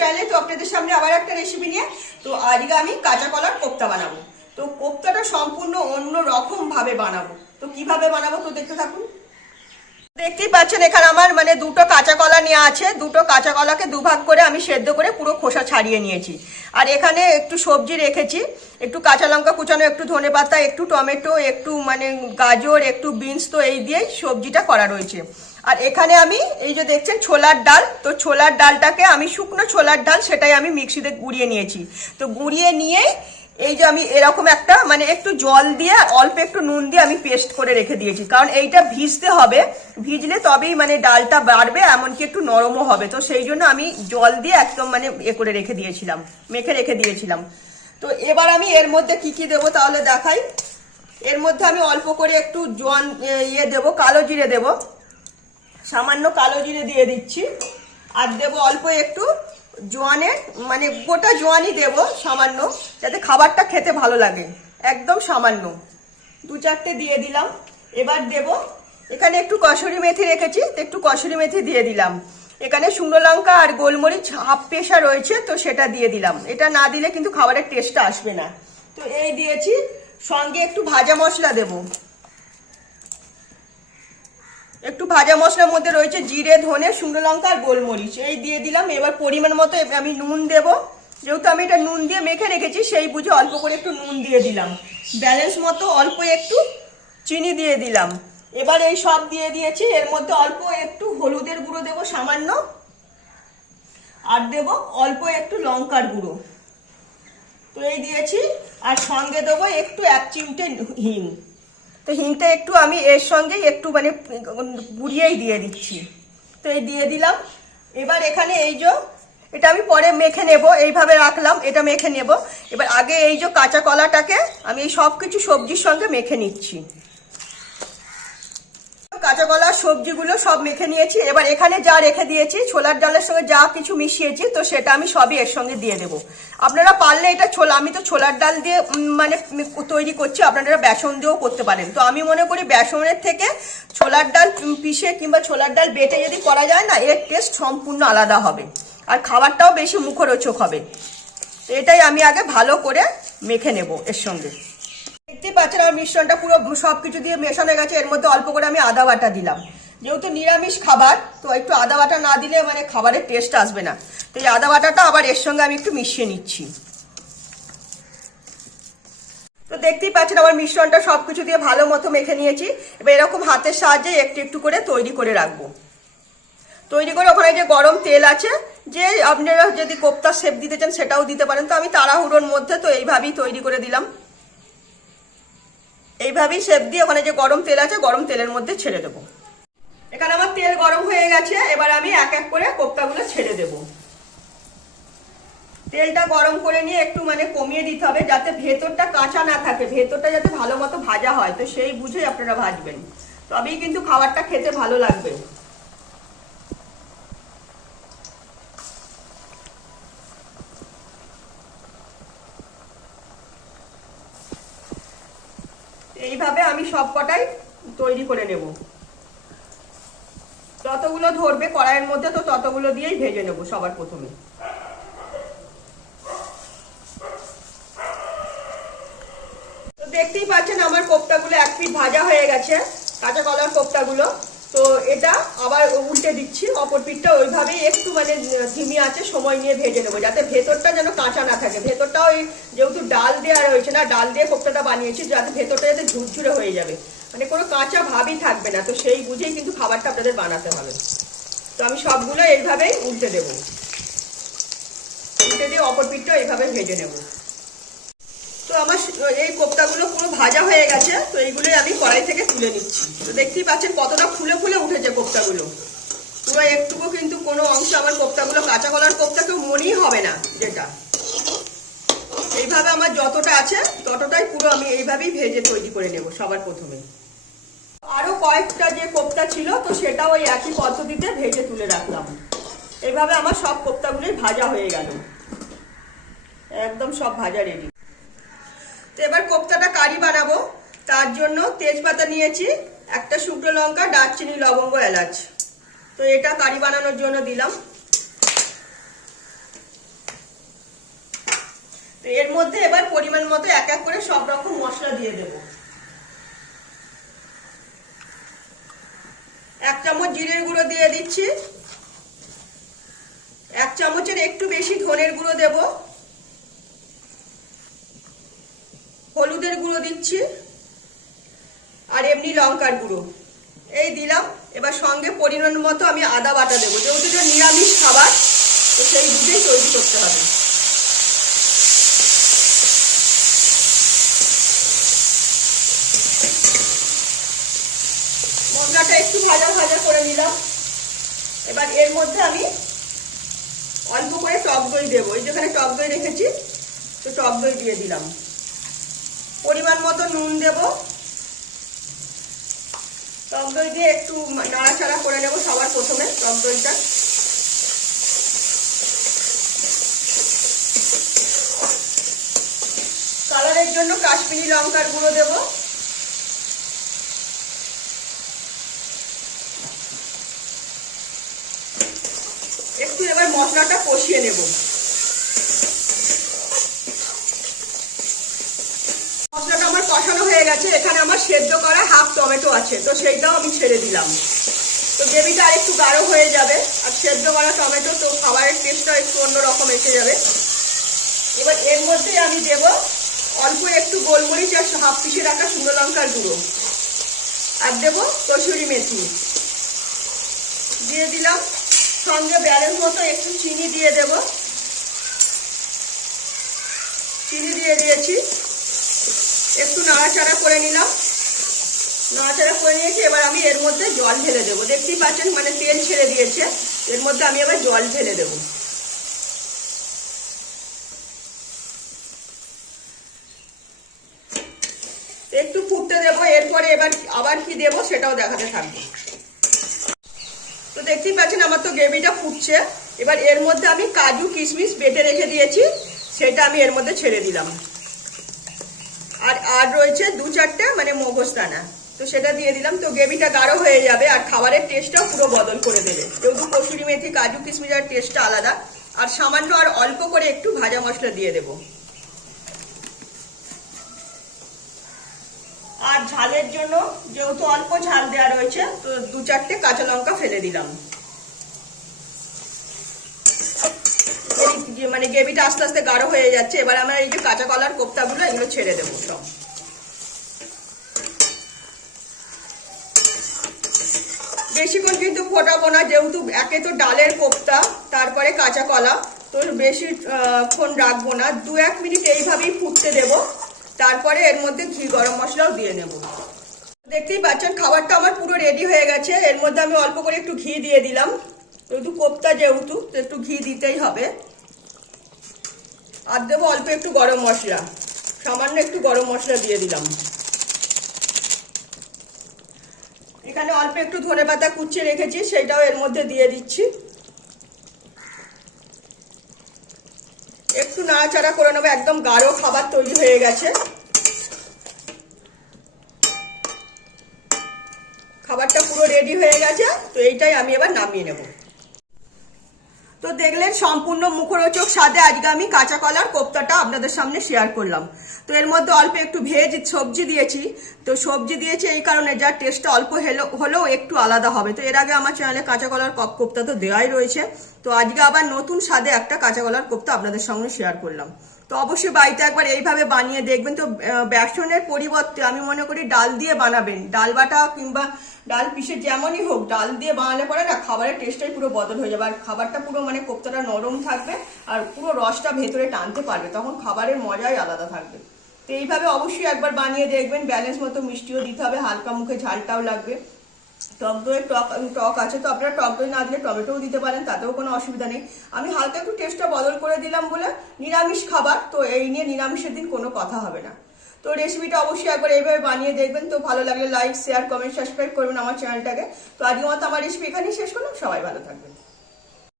চ্যানেলে। তো আপনাদের সামনে আবার একটা রেসিপি নিয়ে। তো আজকে আমি কাঁচা কলার কোপ্তা বানাবো। তো কোপ্তাটা সম্পূর্ণ অন্য রকম ভাবে বানাবো। তো কিভাবে বানাবো তো দেখতে থাকুন। দেখতেই পাচ্ছেন এখানে আমার দুটো কাঁচা কলা নেওয়া আছে। দুটো কাঁচা কলাকে দুভাগ করে আমি সেদ্ধ করে পুরো খোসা ছাড়িয়ে নিয়েছি। আর এখানে একটু সবজি রেখেছি, একটু কাঁচা লঙ্কা কুচানো, একটু ধনেপাতা, একটু টমেটো, একটু গাজর, একটু বিনস। তো এই দিয়েই সবজিটা করা রয়েছে। আর এখানে আমি এই যে দেখছেন ছোলার ডাল, তো ছোলার ডালটাকে আমি শুকনো ছোলার ডাল সেটাই আমি মিক্সিতে গুঁড়িয়ে নিয়েছি। তো গুঁড়িয়ে নিয়েই এই যে আমি এরকম একটা একটু জল দিয়ে অল্প একটু নুন দিয়ে আমি পেস্ট করে রেখে দিয়েছি, কারণ এইটা ভিজতে হবে, ভিজলে তবেই ডালটা বাড়বে, এমনকি একটু নরমও হবে। তো সেই জন্য আমি জল দিয়ে একদম করে রেখে দিয়েছিলাম, মেখে রেখে দিয়েছিলাম। তো এবার আমি এর মধ্যে কি কি দেবো তাহলে দেখাই। এর মধ্যে আমি অল্প করে একটু দেবো, কালো জিরে দেবো, সামান্য কালো জিরে দিয়ে দিচ্ছি। আর দেবো অল্প একটু জোয়ানের গোটা জোয়ানই দেবো সামান্য, যাতে খাবারটা খেতে ভালো লাগে, একদম সামান্য 2-4টে দিয়ে দিলাম। এবার দেব এখানে একটু কসুরি মেথি রেখেছি, তো একটু কসুরি মেথি দিয়ে দিলাম। এখানে শুকনো লঙ্কা আর গোলমরিচ হাফ পেশা রয়েছে, তো সেটা দিয়ে দিলাম। এটা না দিলে কিন্তু খাবারের টেস্টটা আসবে না। তো এই দিয়েছি, সঙ্গে একটু ভাজা মশলা দেবো। একটু ভাজা মশলার মধ্যে রয়েছে জিরে, ধনে, শুকনো লঙ্কা আর গোলমরিচ, এই দিয়ে দিলাম। এবার পরিমাণ মতো আমি নুন দেব, যেহেতু আমি এটা নুন দিয়ে মেখে রেখেছি সেই বুঝে অল্প করে একটু নুন দিয়ে দিলাম। ব্যালেন্স মতো অল্প একটু চিনি দিয়ে দিলাম। এবার এই সব দিয়ে দিয়েছি। এর মধ্যে অল্প একটু হলুদের গুঁড়ো দেবো সামান্য, আর দেব অল্প একটু লঙ্কার গুঁড়ো। তো এই দিয়েছি। আর সঙ্গে দেবো একটু 1 চিমটে হিং। তো হিংটা একটু আমি এর সঙ্গে একটু গুঁড়িয়েই দিয়ে দিচ্ছি। তো এই দিয়ে দিলাম। এবার এখানে এই যে এটা আমি পরে মেখে নেব, এইভাবে রাখলাম, এটা মেখে নেব। এবার আগে এই যে কাঁচা কলাটাকে আমি এই সব কিছু সবজির সঙ্গে মেখে নিচ্ছি। কাঁচা কলা সবজিগুলো সব মেখে নিয়েছি। এবার এখানে যা রেখে দিয়েছি ছোলার ডালের সঙ্গে যা কিছু মিশিয়েছি, তো সেটা আমি সবই এর সঙ্গে দিয়ে দেবো। আপনারা পারলে এটা আমি তো ছোলার ডাল দিয়ে তৈরি করছি, আপনারা বেসন দিয়েও করতে পারেন। তো আমি মনে করি বেসনের থেকে ছোলার ডাল পিষে কিংবা ছোলার ডাল বেটে যদি করা যায় না, এর টেস্ট সম্পূর্ণ আলাদা হবে আর খাবারটাও বেশি মুখরোচক হবে। তো এটাই আমি আগে ভালো করে মেখে নেব এর সঙ্গে। দেখতে পাচ্ছেন আমার মিশ্রণটা পুরো সবকিছু দিয়ে মেশানো গেছে। এর মধ্যে অল্প করে আমি আদা বাটা দিলাম, যেহেতু নিরামিষ খাবার, তো একটু আদা বাটা না দিলে খাবারের টেস্ট আসবে না। তো এই আদা বাটাটা আবার এর সঙ্গে আমি একটু মিশিয়ে নিচ্ছি। তো দেখতেই পাচ্ছেন আমার মিশ্রণটা সবকিছু দিয়ে ভালো মতো মেখে নিয়েছি। এবার এরকম হাতের সাহায্যে একটু একটু করে তৈরি করে রাখবো। তৈরি করে ওখানে যে গরম তেল আছে, যে আপনারা যদি কোপ্তা শেপ দিতে চান সেটাও দিতে পারেন। তো আমি তাড়াহুড়োর মধ্যে তো এইভাবেই তৈরি করে দিলাম। এইভাবেই শেপ দিয়ে ওখানে যে গরম তেল আছে গরম তেলের মধ্যে ছেড়ে দেবো। এখানে আমার তেল গরম হয়ে গেছে। এবার আমি এক এক করে কোপ্তাগুলো ছেড়ে দেব। তেলটা গরম করে নিয়ে একটু কমিয়ে দিতে হবে, যাতে ভেতরটা কাঁচা না থাকে, ভেতরটা যাতে ভালো মতো ভাজা হয়। তো সেই বুঝেই আপনারা ভাজবেন, তবেই কিন্তু খাবারটা খেতে ভালো লাগবে। এইভাবে আমি সব কটাই তৈরি করে নেব। যতগুলো ধরবে কড়াইয়ের মধ্যে, তো ততগুলো দিয়েই ভেজে নেব সবার প্রথমে। তো দেখতেই পাচ্ছেন আমার কোপ্তাগুলো এক পিঠ ভাজা হয়ে গেছে, কাঁচা কলার কোপ্তাগুলো। তো এটা আবার উল্টে দিচ্ছি, অপর পিঠটা ওইভাবেই একটু ধিমি আছে সময় নিয়ে ভেজে নেবো, যাতে ভেতরটা যেন কাঁচা না থাকে। ভেতরটা ওই যেহেতু ডাল দেওয়া রয়েছে না, ডাল দিয়ে কোপ্তাটা বানিয়েছি, যাতে ভেতরটা যাতে ঝুরঝুরে হয়ে যাবে, কোনো কাঁচা ভাবই থাকবে না। তো সেই বুঝেই কিন্তু খাবারটা আপনাদের বানাতে হবে। তো আমি সবগুলো এইভাবেই উল্টে দেবো, উল্টে দিয়ে অপর পিঠটা এইভাবে ভেজে নেব। তো আমার এই কোপ্তাগুলো পুরো ভাজা হয়ে গেছে। তো এইগুলোই আমি কড়াই থেকে তুলে নিচ্ছি। তো দেখতেই পাচ্ছেন কতটা ফুলে ফুলে উঠেছে কোপ্তাগুলো, পুরো একটুকু কিন্তু কোনো অংশ আমার কোপ্তাগুলো কাঁচা কলার কোপ্তা কেউ মনেই হবে না। যেটা এইভাবে আমার যতটা আছে ততটাই পুরো আমি এইভাবেই ভেজে তৈরি করে নেব সবার প্রথমে। আরো কয়েকটা যে কোপ্তা ছিল, তো সেটাও ওই একই পদ্ধতিতে ভেজে তুলে রাখলাম। এইভাবে আমার সব কোপ্তাগুলোই ভাজা হয়ে গেল, একদম সব ভাজা রেডি। তো এবার কোপ্তাটা কারি বানাবো। তার জন্য তেজপাতা নিয়েছি, একটা শুকনো লঙ্কা, দারচিনি, লবঙ্গ, এলাচ। তো এটা কারি বানানোর জন্য দিলাম। তো এর মধ্যে এবার পরিমাণ মতো এক এক করে সব রকম মশলা দিয়ে দেব। 1 চামচ জিরের গুঁড়ো দিয়ে দিচ্ছি, 1 চামচের একটু বেশি ধনের গুঁড়ো দেব, হলুদের গুঁড়ো দিচ্ছি, আর এমনি লঙ্কার গুঁড়ো এই দিলাম। এবার সঙ্গে পরিমাণ মতো আমি আদা বাটা দেবো, যেহেতু এটা নিরামিষ খাবার তো সেই বুঝেই তৈরি করতে হবে। মশলাটা একটু ভাজা ভাজা করে নিলাম। এবার এর মধ্যে আমি অল্প করে টক দই দেবো, এই যেখানে টক দই রেখেছি তো টক দই দিয়ে দিলাম। পরিমাণ মতো নুন দেব, টক দই দিয়ে একটু নাড়াচাড়া করে নেব সবার প্রথমে টক দইটা। কালারের জন্য কাশ্মীরি লঙ্কার গুঁড়ো দেব, একটু এবার মশলাটা কষিয়ে নেব। মশলাটা আমার কষানো হয়ে গেছে, এখানে আমার সেদ্ধ করা হাফ টমেটো আছে তো সেইটাও আমি ছেড়ে দিলাম। তো গ্রেভিটা আর একটু গাঢ় হয়ে যাবে, আর সেদ্ধ করা টমেটো তো খাবারের টেস্টটা একটু অন্যরকম এসে যাবে। এবার এর মধ্যে আমি দেব অল্প একটু গোলমরিচ আর হাফ পিষে রাখা শুকনো লঙ্কার গুঁড়ো, আর দেব কসুরি মেথি দিয়ে দিলাম। সঙ্গে ব্যালেন্স মতো একটু চিনি দিয়ে দেব, চিনি দিয়ে দিয়েছি। একটু নাড়াচাড়া করে নিলাম, নাড়াচাড়া করে নিয়েছি। এবার আমি এর মধ্যে জল ঢেলে দেবো, দেখতেই পাচ্ছেন মানে তেল ছেড়ে দিয়েছে, এর মধ্যে আমি এবার জল ঢেলে দেবো। একটু ফুটতে দেবো, এরপরে এবার আবার কি দেবো সেটাও দেখাতে থাকবো। তো দেখতেই পাচ্ছেন আমার তো গ্রেভিটা ফুটছে। এবার এর মধ্যে আমি কাজু কিশমিশ বেটে রেখে দিয়েছি সেটা আমি এর মধ্যে ছেড়ে দিলাম। আর রয়েছে 2-4টে মানে মগজদানা, তো সেটা দিয়ে দিলাম। তো গ্রেভিটা গাঢ় হয়ে যাবে আর খাবারের টেস্টটাও পুরো বদল করে দেবে, যেহেতু কসুরি মেথি কাজু কিশমিশের টেস্টটা আলাদা। আর সামান্য আর অল্প করে একটু ভাজা মশলা দিয়ে দেবো। আর ঝালের জন্য যেহেতু অল্প ঝাল দেওয়া রয়েছে তো 2-4টে কাঁচা লঙ্কা ফেলে দিলাম। মানে গ্রেভিটা আস্তে আস্তে গাঢ় হয়ে যাচ্ছে। এবার আমরা এই যে কাঁচা কলার কোপ্তাগুলো এগুলো ছেড়ে দেবো সব। বেশিক্ষণ কিন্তু ফোটাবো না, যেহেতু একে তো ডালের কোপ্তা তারপরে কাঁচা কলা, তো বেশিক্ষণ রাখবো না। 2-1 মিনিট এইভাবেই ফুটতে দেবো, তারপরে এর মধ্যে ঘি গরম মশলাও দিয়ে নেব। দেখতেই পাচ্ছেন খাবারটা আমার পুরো রেডি হয়ে গেছে। এর মধ্যে আমি অল্প করে একটু ঘি দিয়ে দিলাম, যেহেতু কোপ্তা যেহেতু একটু ঘি দিতেই হবে। আর দেবো অল্প একটু গরম মশলা, সামান্য একটু গরম মশলা দিয়ে দিলাম। এখানে অল্প একটু ধনেপাতা কুচিয়ে রেখেছি সেটাও এর মধ্যে দিয়ে দিচ্ছি। একটু নাড়াচাড়া করে নেবো, একদম গাঢ় খাবার তৈরি হয়ে গেছে। খাবারটা পুরো রেডি হয়ে গেছে, তো এইটাই আমি এবার নামিয়ে নেব। তো দেখলেন সম্পূর্ণ মুখরোচক স্বাদে আজকে আমি কাঁচা কলার কোপ্তাটা আপনাদের সামনে শেয়ার করলাম। তো এর মধ্যে অল্প একটু ভেজ সবজি দিয়েছি, তো সবজি দিয়েছি এই কারণে যার টেস্টটা অল্প হলেও একটু আলাদা হবে। তো এর আগে আমার চ্যানেলে কাঁচা কলার কোপ্তা তো দেওয়াই রয়েছে, তো আজকে আবার নতুন স্বাদে একটা কাঁচা কলার কোপ্তা আপনাদের সঙ্গে শেয়ার করলাম। তো অবশ্যই বাড়িতে একবার এইভাবে বানিয়ে দেখবেন। তো বেসনের পরিবর্তে আমি মনে করি ডাল দিয়ে বানাবেন, ডাল বাটা কিংবা ডাল পিসে যেমনই হোক ডাল দিয়ে বানালে পরে না খাবারের টেস্টটাই পুরো বদল হয়ে যাবে। আর খাবারটা পুরো মানে কোপ্তাটা নরম থাকবে আর পুরো রসটা ভেতরে টানতে পারবে, তখন খাবারের মজাই আলাদা থাকবে। তো এইভাবে অবশ্যই একবার বানিয়ে দেখবেন। ব্যালেন্স মতো মিষ্টিও দিতে হবে, হালকা মুখে ঝালটাও লাগবে। টক দইয়ের টক আছে, তো আপনারা টক দই না দিলে টমেটোও দিতে পারেন, তাতেও কোনো অসুবিধা নেই। আমি হালকা একটু টেস্টটা বদল করে দিলাম বলে নিরামিষ খাবার, তো এই নিয়ে নিরামিষের দিন কোনো কথা হবে না। তো রেসিপিটা অবশ্যই একবার এইভাবে বানিয়ে দেখবেন। তো ভালো লাগলে লাইক শেয়ার কমেন্ট সাবস্ক্রাইব করবেন আমার চ্যানেলটাকে। তো আজকের মতো আমার রেসিপি এখানেই শেষ করলাম, সবাই ভালো থাকবেন।